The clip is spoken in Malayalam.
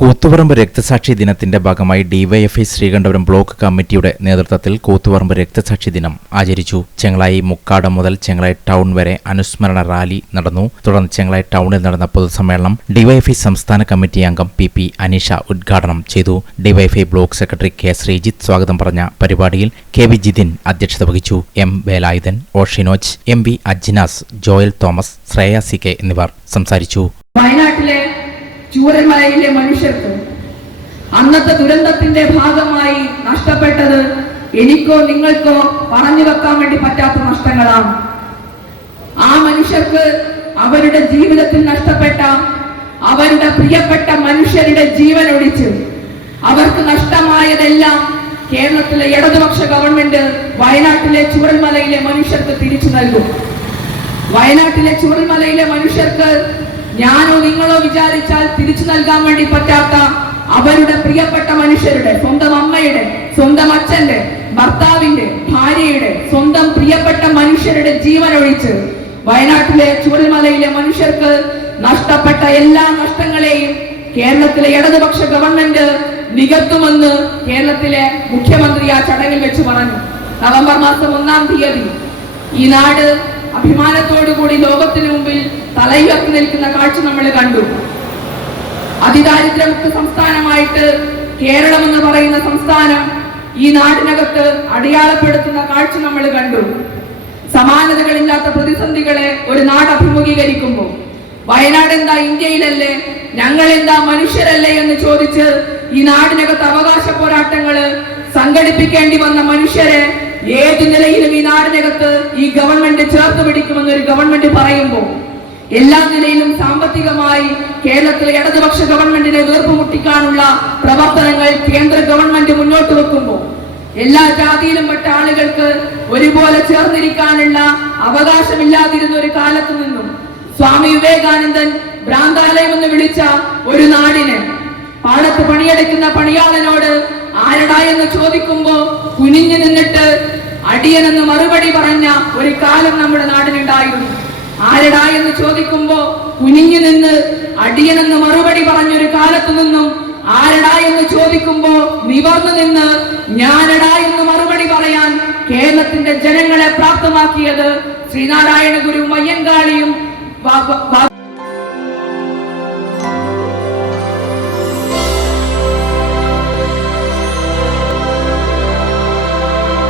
കൂത്തുപറമ്പ് രക്തസാക്ഷി ദിനത്തിന്റെ ഭാഗമായി ഡിവൈഎഫ്ഐ ശ്രീകണ്ഠപുരം ബ്ലോക്ക് കമ്മിറ്റിയുടെ നേതൃത്വത്തിൽ കൂത്തുപറമ്പ് രക്തസാക്ഷി ദിനം ആചരിച്ചു. ചെങ്ങളായി മുക്കാടം മുതൽ ചെങ്ങളായി ടൗൺ വരെ അനുസ്മരണ റാലി നടന്നു. തുടർന്ന് ചെങ്ങളായി ടൗണിൽ നടന്ന പൊതുസമ്മേളനം ഡിവൈഎഫ്ഐ സംസ്ഥാന കമ്മിറ്റി അംഗം പി അനീഷ ഉദ്ഘാടനം ചെയ്തു. DYFI block secretary K Sreejith സ്വാഗതം പറഞ്ഞ പരിപാടിയിൽ കെ ജിതിൻ അധ്യക്ഷത വഹിച്ചു. M Velayudhan, O Shinoj, M Ajnas, Joel Thomas, Shreya K എന്നിവർ സംസാരിച്ചു. വയനാട്ടിലെ ചൂരൽമലയിലെ മനുഷ്യർക്ക് അന്നത്തെ ദുരന്തത്തിന്റെ ഭാഗമായി നഷ്ടപ്പെട്ടത് എനിക്കോ നിങ്ങൾക്കോ പറഞ്ഞു വെക്കാൻ വേണ്ടി പറ്റാത്ത നഷ്ടങ്ങളാണ്. ആ മനുഷ്യർക്ക് അവരുടെ ജീവിതത്തിൽ നഷ്ടപ്പെട്ട അവരുടെ പ്രിയപ്പെട്ട മനുഷ്യരുടെ ജീവൻ ഒഴിച്ച് അവർക്ക് നഷ്ടമായതെല്ലാം കേരളത്തിലെ ഇടതുപക്ഷ ഗവൺമെന്റ് വയനാട്ടിലെ ചൂരൽമലയിലെ മനുഷ്യർക്ക് തിരിച്ചു നൽകും. വയനാട്ടിലെ ചൂരൽമലയിലെ മനുഷ്യർക്ക് ഞാനോ നിങ്ങളോ വിചാരിച്ചാൽ തിരിച്ചു നൽകാൻ വേണ്ടി പറ്റാത്ത അവരുടെ പ്രിയപ്പെട്ട മനുഷ്യരുടെ, സ്വന്തം അമ്മയുടെ, സ്വന്തം അച്ഛന്റെ, ഭർത്താവിന്റെ, ഭാര്യയുടെ, സ്വന്തം പ്രിയപ്പെട്ട മനുഷ്യരുടെ ജീവൻ ഒഴിച്ച് വയനാട്ടിലെ ചൂരൽമലയിലെ മനുഷ്യർക്ക് നഷ്ടപ്പെട്ട എല്ലാ നഷ്ടങ്ങളെയും കേരളത്തിലെ ഇടതുപക്ഷ ഗവൺമെന്റ് നികത്തുമെന്ന് കേരളത്തിലെ മുഖ്യമന്ത്രി ആ ചടങ്ങിൽ വെച്ച് പറഞ്ഞു. നവംബർ മാസം 1-ാം തീയതി ഈ നാട് അഭിമാനത്തോടുകൂടി ലോകത്തിന് മുമ്പിൽ തലയുയർത്തി നിൽക്കുന്ന കാഴ്ച നമ്മൾ കണ്ടു. അതിദാരിദ്ര്യമുക്ത സംസ്ഥാനമായിട്ട് കേരളം എന്ന് പറയുന്ന സംസ്ഥാനം ഈ നാടിനകത്ത് അടയാളപ്പെടുത്തുന്ന കാഴ്ച നമ്മൾ കണ്ടു. സമാനതകളില്ലാത്ത പ്രതിസന്ധികളെ ഒരു നാട് അഭിമുഖീകരിക്കുമ്പോൾ വയനാട് എന്താ ഇന്ത്യയിലല്ലേ, ഞങ്ങൾ എന്താ മനുഷ്യരല്ലേ എന്ന് ചോദിച്ച് ഈ നാടിനകത്ത് അവകാശ പോരാട്ടങ്ങള് സംഘടിപ്പിക്കേണ്ടി വന്ന മനുഷ്യരെ ഏത് നിലയിലും ഈ നാടിനകത്ത് ഈ ഗവൺമെന്റ് ചേർത്ത് പിടിക്കുമെന്നൊരു ഗവൺമെന്റ് പറയുമ്പോൾ എല്ലാ നിലയിലും സാമ്പത്തികമായി കേരളത്തിലെ ഇടതുപക്ഷ ഗവൺമെന്റിനെ വീർപ്പുമുട്ടിക്കാനുള്ള പ്രവർത്തനങ്ങൾ കേന്ദ്ര ഗവൺമെന്റ് മുന്നോട്ട് വെക്കുമ്പോൾ എല്ലാ ജാതിയിലും പെട്ട ആളുകൾക്ക് ഒരുപോലെ ചേർന്നിരിക്കാനുള്ള അവകാശമില്ലാതിരുന്ന ഒരു കാലത്ത് നിന്നും സ്വാമി വിവേകാനന്ദൻ ഭ്രാന്താലയം എന്ന് വിളിച്ച ഒരു നാടിന് പാടത്ത് പണിയെടുക്കുന്ന പണിയാളനോട് ആരടാ എന്ന് ചോദിക്കുമ്പോ കുനിഞ്ഞു നിന്നിട്ട് അടിയനെന്ന് മറുപടി പറഞ്ഞ ഒരു കാലം നമ്മുടെ നാടിനുണ്ടായിരുന്നു. ആരടാ എന്ന് ചോദിക്കുമ്പോ കുനിഞ്ഞു നിന്ന് അടിയനെന്ന് മറുപടി പറഞ്ഞൊരു കാലത്തു നിന്നും ആരടാ എന്ന് ചോദിക്കുമ്പോ നിവർന്നു നിന്ന് ഞാനടാ എന്ന് മറുപടി പറയാൻ കേരളത്തിന്റെ ജനങ്ങളെ പ്രാപ്തമാക്കിയത് ശ്രീനാരായണ ഗുരു, അയ്യങ്കാളിയും